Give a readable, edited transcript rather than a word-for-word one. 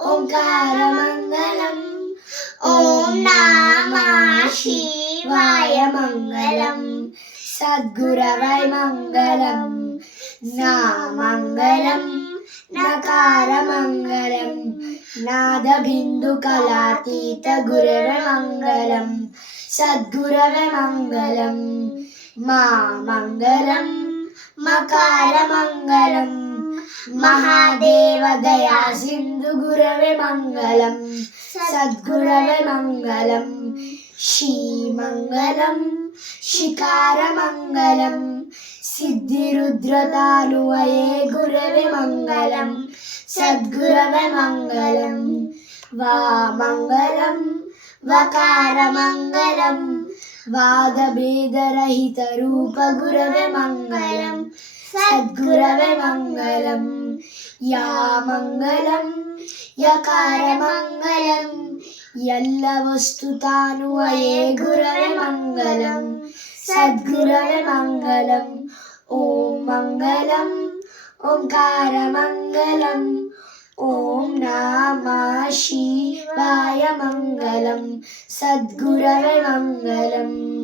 ఓంకారమంగళం. ఓం నమః శివాయ మంగళం. సద్గురవై మంగళం. నామంగళం నకారమంగళం. నాదబిందు కళాతీత గురవే మంగళం. సద్గురవే మంగళం. మా మంగళం మకారమంగళం. మహాదేవ దయా సింధు గురవే మంగళం. సద్గురవే మంగళం. శ్రీమంగళం శిఖారమంగళం. సిద్ధిరుద్రతానువయే గురవే మంగళం. సద్గురవే మంగళం. వామంగళం వకారమంగళం. వాదభేదరహిత రూప గురవే మంగళం. సద్గురవే మంగళం. యా మంగళం యకారమంగళం. ఎల్ల వస్తుతానువయే గురవే మంగళం. సద్గురవే మంగళం. ఓం మంగళం ఓంకారమంగళం. ఓం నమః శివాయ మంగళం. సద్గురవే మంగళం.